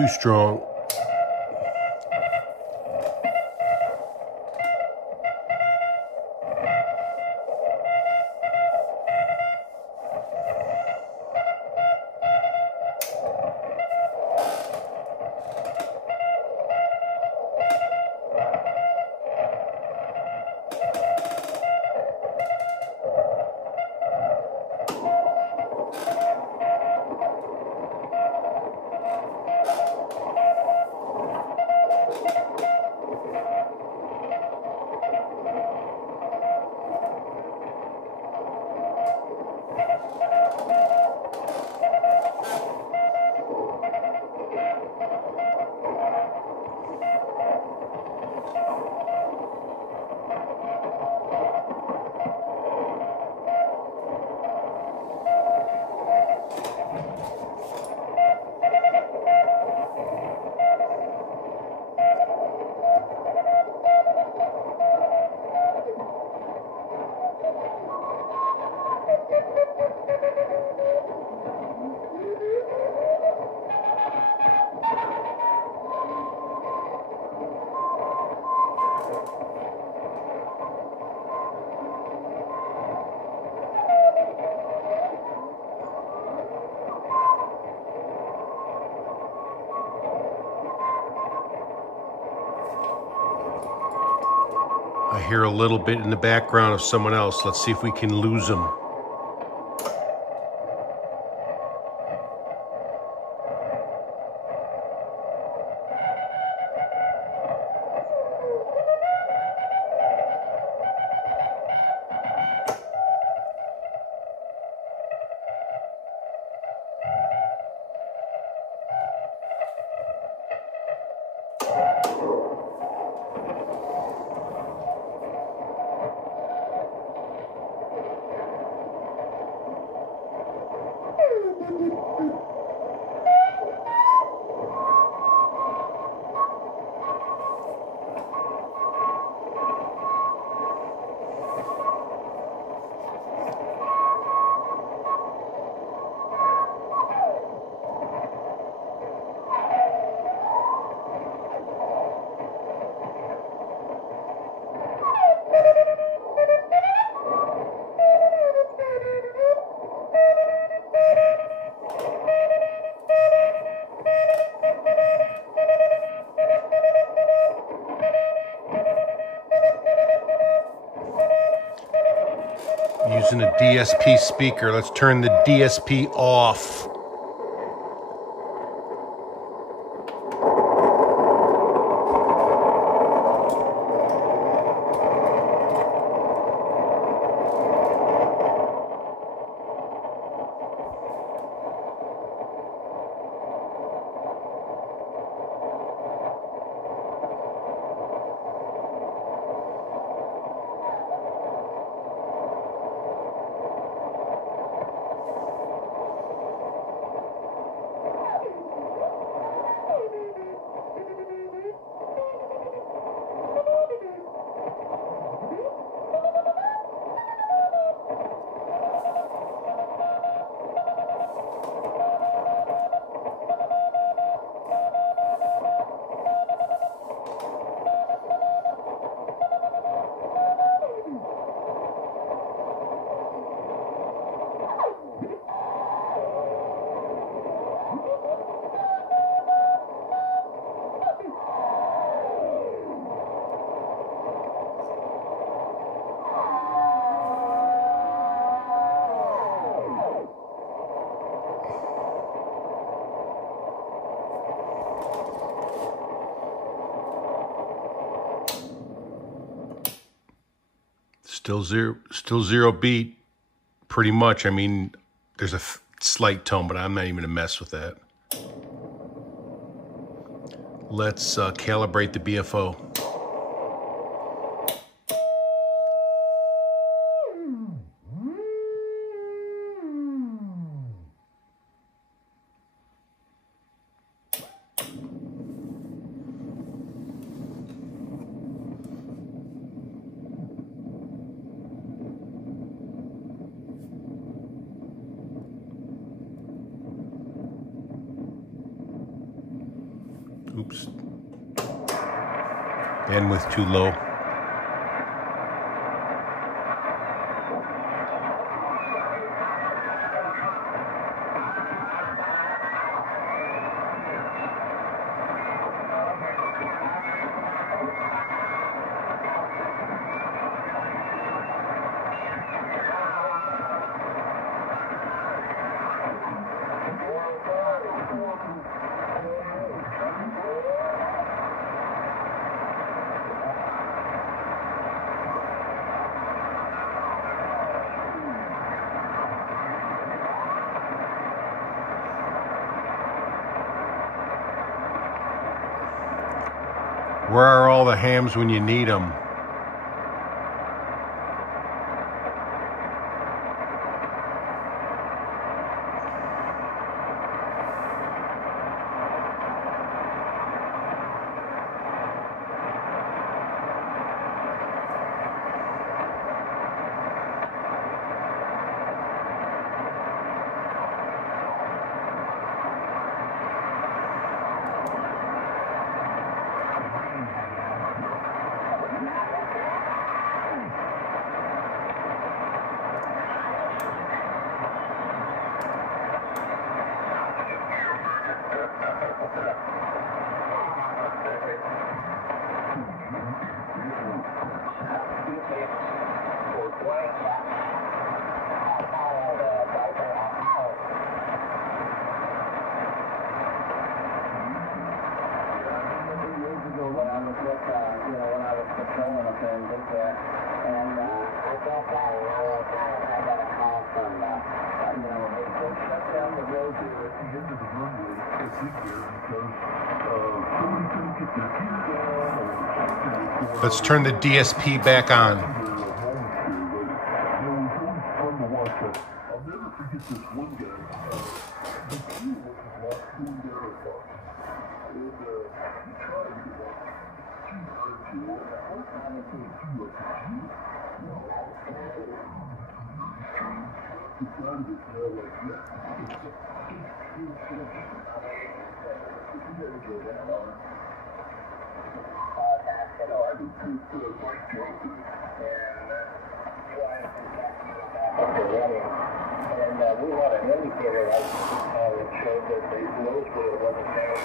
too strong. I hear a little bit in the background of someone else. Let's see if we can lose them. Using a DSP speaker. Let's turn the DSP off. Still zero beat, pretty much. I mean, there's a slight tone, but I'm not even gonna mess with that. Let's calibrate the BFO. Oops. Bandwidth too low. Where are all the hams when you need them? Let's turn the DSP back on. I'll never forget this one guy. The crew was lost doing their part. And he tried to get we want an indicator that showed that they knows where it wasn't there.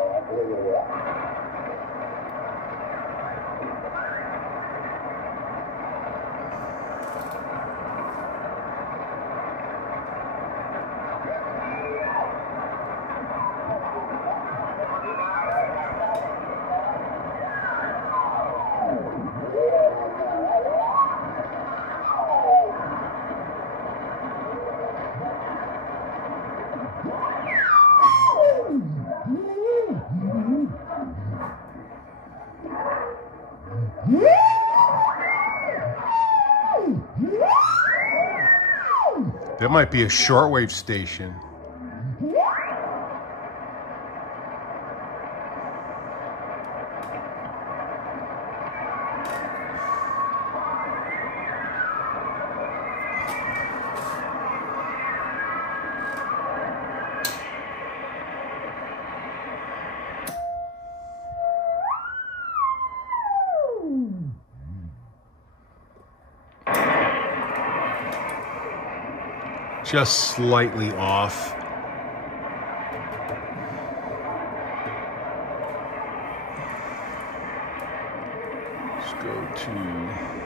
I believe it was. That might be a shortwave station. Just slightly off. Let's go to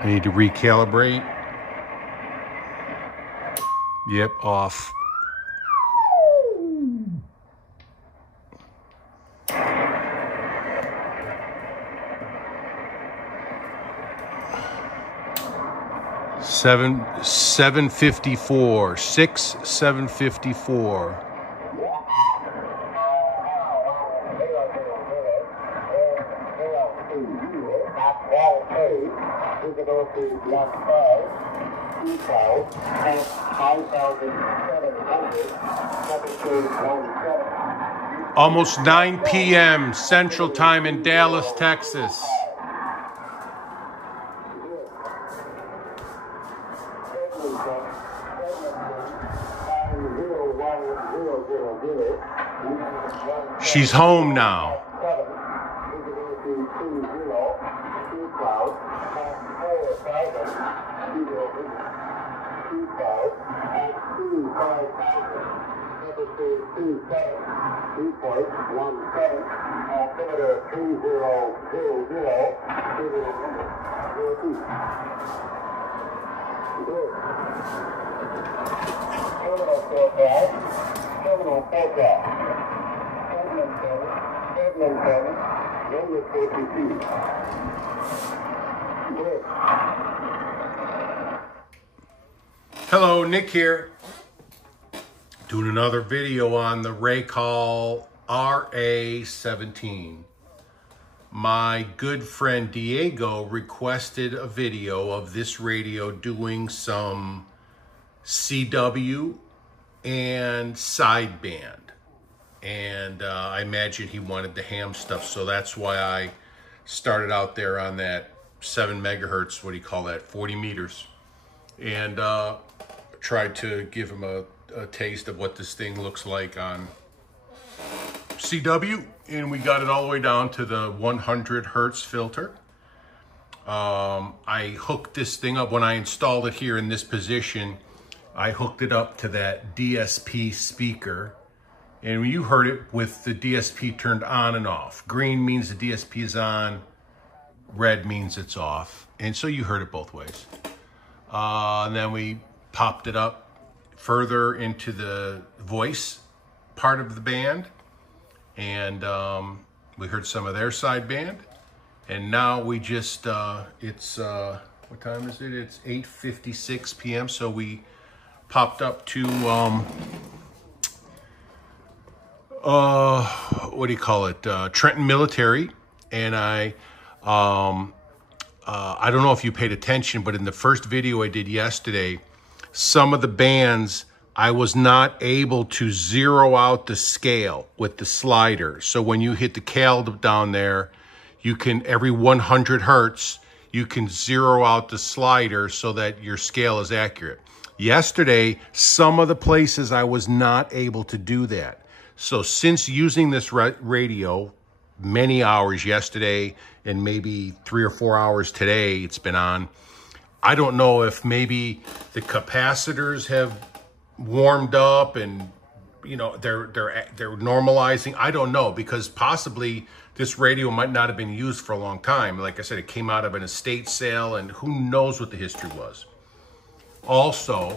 I need to recalibrate. Yep, off. Seven 754. 754. and 5,700, Almost 9 p.m. Central Time in Dallas, Texas. She's home now. Hello, Nick here. Doing another video on the Racal RA17. My good friend Diego requested a video of this radio doing some CW and sideband. And I imagine he wanted the ham stuff, so that's why I started out there on that 7 megahertz, what do you call that, 40 meters. And tried to give him a taste of what this thing looks like on CW, and we got it all the way down to the 100 hertz filter. I hooked this thing up when I installed it here in this position. I hooked it up to that DSP speaker, and you heard it with the DSP turned on and off. Green means the DSP is on, red means it's off, and so you heard it both ways. And then we popped it up further into the voice part of the band, and we heard some of their sideband. And now we just, it's, what time is it? It's 8:56 p.m. So we popped up to, what do you call it? Trenton Military. And I don't know if you paid attention, but in the first video I did yesterday, some of the bands, I was not able to zero out the scale with the slider. So when you hit the cal down there, you can, every 100 hertz, you can zero out the slider so that your scale is accurate. Yesterday, some of the places I was not able to do that. So since using this radio, many hours yesterday and maybe 3 or 4 hours today it's been on, I don't know if maybe the capacitors have warmed up and, you know, they're normalizing. I don't know, because possibly this radio might not have been used for a long time. Like I said, it came out of an estate sale, and who knows what the history was. Also,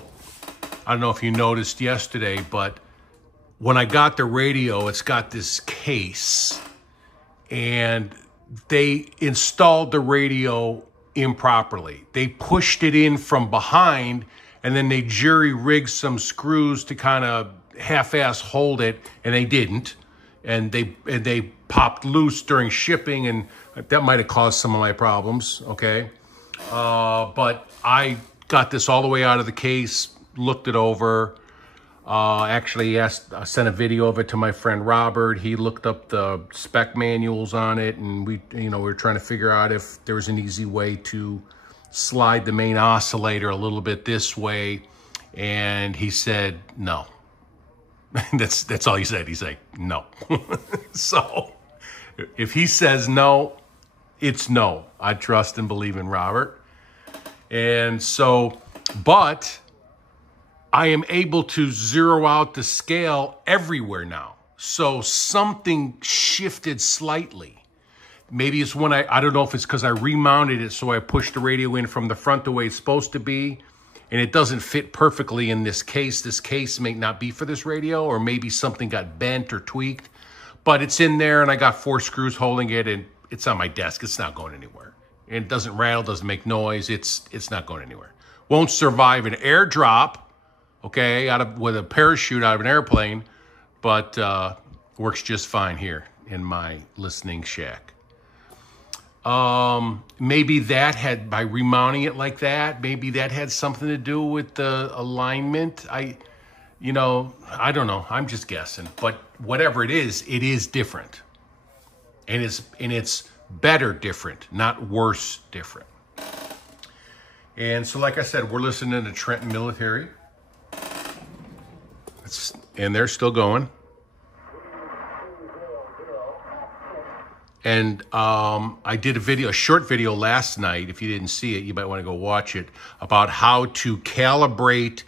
I don't know if you noticed yesterday, but when I got the radio, it's got this case, and they installed the radio improperly. They pushed it in from behind, and then they jury-rigged some screws to kind of half-ass hold it, and they didn't. And they popped loose during shipping, and that might have caused some of my problems, okay? But I got this all the way out of the case, looked it over. Actually sent a video of it to my friend Robert. He looked up the spec manuals on it, and we were trying to figure out if there was an easy way to slide the main oscillator a little bit this way, and he said no. That's all he said. He said no. So if he says no, it's no. I trust and believe in Robert. And so, but I am able to zero out the scale everywhere now. So something shifted slightly. Maybe it's when I don't know if it's because I remounted it, so I pushed the radio in from the front the way it's supposed to be, and it doesn't fit perfectly in this case. This case may not be for this radio, or maybe something got bent or tweaked, but it's in there, and I got 4 screws holding it, and it's on my desk. It's not going anywhere. And it doesn't rattle, doesn't make noise. It's not going anywhere. Won't survive an airdrop, okay, with a parachute out of an airplane, but works just fine here in my listening shack. Maybe that had, by remounting it like that, maybe that had something to do with the alignment. I don't know. I'm just guessing. But whatever it is different. And it's better different, not worse different. And so, like I said, we're listening to Trenton Military. And they're still going. And I did a short video last night. If you didn't see it, you might want to go watch it, about how to calibrate.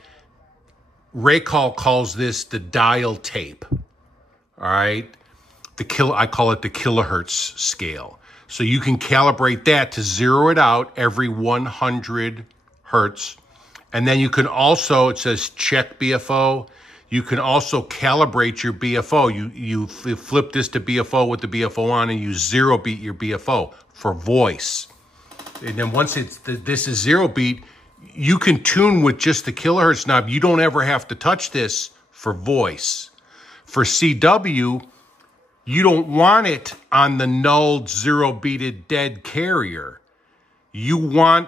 Racal calls this the dial tape. All right. I call it the kilohertz scale. So you can calibrate that to zero it out every 100 hertz. And then you can also, it says check BFO. You can also calibrate your BFO. You flip this to BFO with the BFO on, and you zero beat your BFO for voice. And then once this is zero beat, you can tune with just the kilohertz knob. You don't ever have to touch this for voice. For CW, you don't want it on the nulled, zero beated dead carrier. You want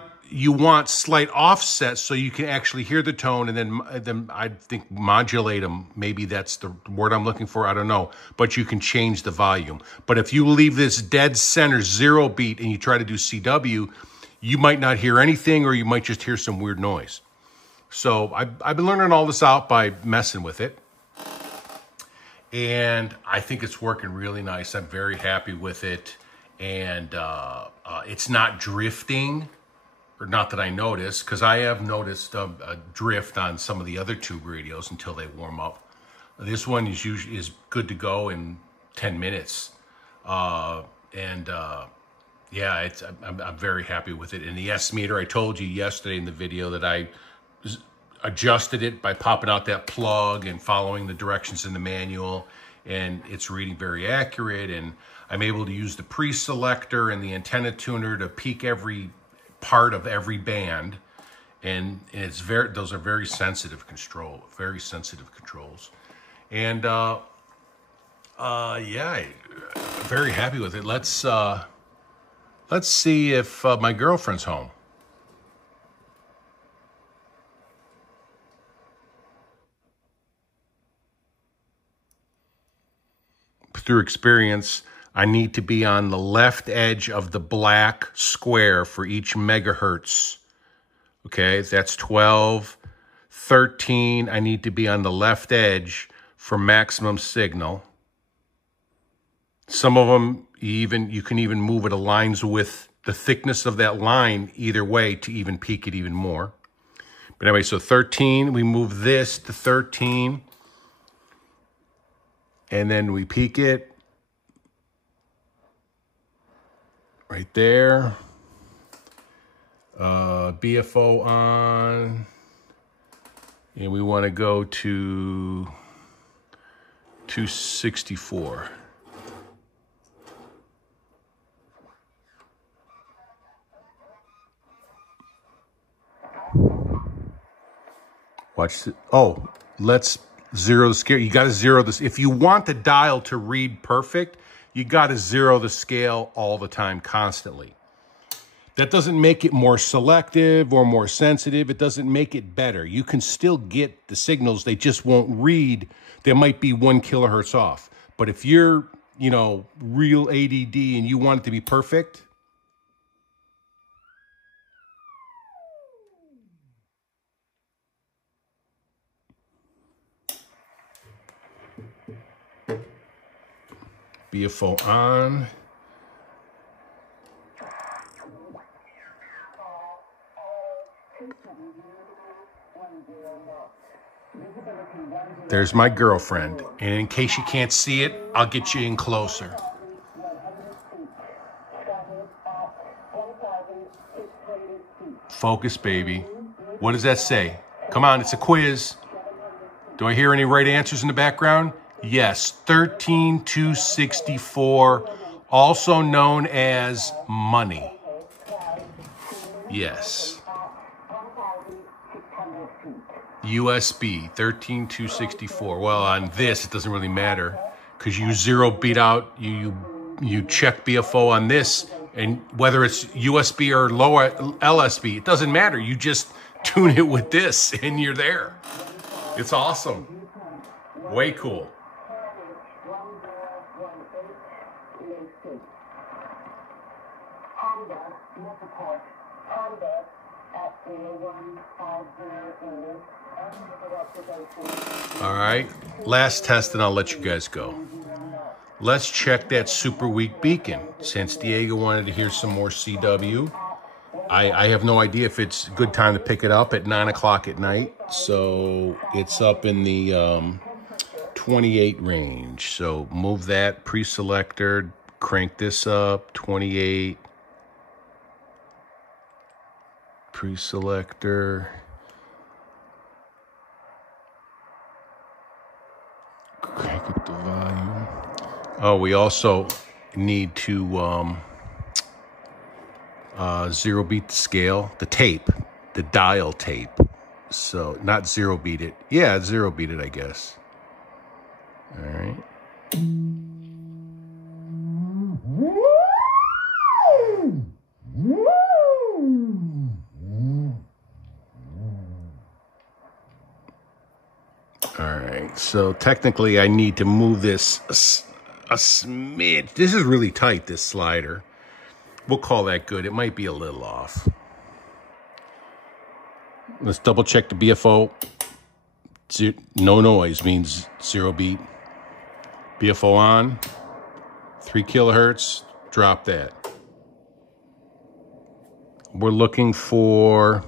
slight offset so you can actually hear the tone, and then I think modulate them. Maybe that's the word I'm looking for. I don't know. But you can change the volume. But if you leave this dead center zero beat and you try to do CW, you might not hear anything, or you might just hear some weird noise. So I've been learning all this out by messing with it. And I think it's working really nice. I'm very happy with it. And it's not drifting. Or not that I noticed, because I have noticed a drift on some of the other tube radios until they warm up. This one is good to go in 10 minutes. Yeah, I'm very happy with it. And the S meter, I told you yesterday in the video that I adjusted it by popping out that plug and following the directions in the manual, and it's reading very accurate. And I'm able to use the pre-selector and the antenna tuner to peak every part of every band, and those are very sensitive controls. And yeah, I'm very happy with it. Let's see if my girlfriend's home. Through experience, I need to be on the left edge of the black square for each megahertz. Okay, that's 12. 13, I need to be on the left edge for maximum signal. Some of them, you can even move it aligns with the thickness of that line either way to even peak it even more. But anyway, so 13, we move this to 13. And then we peak it. Right there. BFO on. And we want to go to 264. Watch it. Oh, let's zero the scale. You got to zero this. If you want the dial to read perfect, you got to zero the scale all the time, constantly. That doesn't make it more selective or more sensitive. It doesn't make it better. You can still get the signals. They just won't read. There might be 1 kilohertz off. But if you're, real ADD and you want it to be perfect, BFO on. There's my girlfriend. And in case you can't see it, I'll get you in closer. Focus, baby. What does that say? Come on, it's a quiz. Do I hear any right answers in the background? Yes, 13264, also known as money. Yes. USB 13264. Well, on this it doesn't really matter because you zero beat out, you check BFO on this, And whether it's USB or low LSB, it doesn't matter. You just tune it with this and you're there. It's awesome. Way cool. All right, last test and I'll let you guys go. Let's check that super weak beacon. Since Diego wanted to hear some more CW, I have no idea if it's a good time to pick it up at 9 o'clock at night. So it's up in the 28 range. So move that pre-selector, crank this up, 28. Pre-selector. Crank up the volume. Oh, we also need to zero beat the scale, the tape, the dial tape. So not zero beat it. Yeah, zero beat it, I guess. All right. All right, so technically I need to move this a smidge. This is really tight, this slider. We'll call that good. It might be a little off. Let's double check the BFO. No noise means zero beat. BFO on, 3 kilohertz, drop that. We're looking for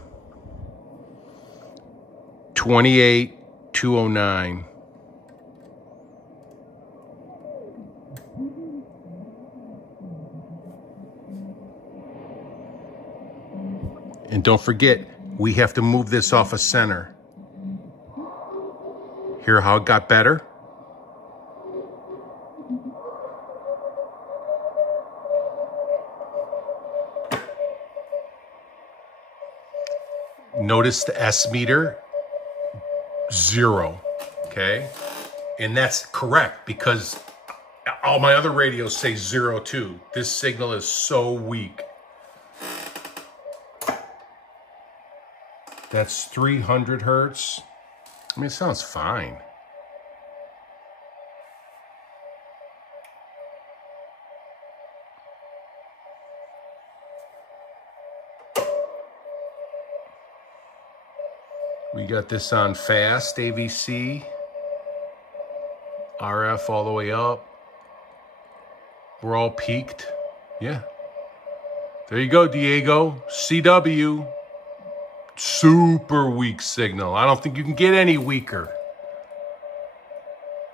28,209. And don't forget, we have to move this off of center. Hear how it got better? Notice the S meter, 0, okay? And that's correct because all my other radios say 0 too. This signal is so weak. That's 300 hertz. I mean, it sounds fine. We got this on fast, AVC. RF all the way up. We're all peaked. Yeah. There you go, Diego. CW. Super weak signal. I don't think you can get any weaker.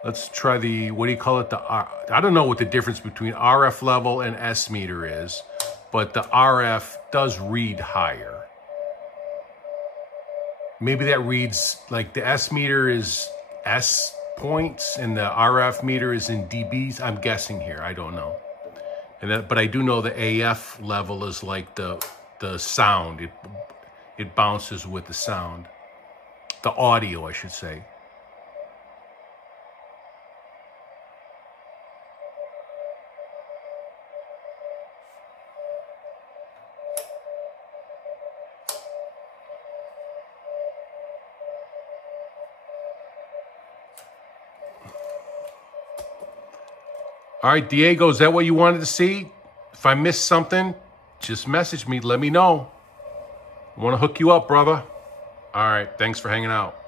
Let's try the, what do you call it? I don't know what the difference between RF level and S meter is, but the RF does read higher. Maybe that reads, like the S meter is S points and the RF meter is in dBs. I'm guessing here, I don't know. But I do know the AF level is like the sound. It bounces with the sound. The audio, I should say. All right, Diego, is that what you wanted to see? If I missed something, just message me. Let me know. I want to hook you up, brother. All right, thanks for hanging out.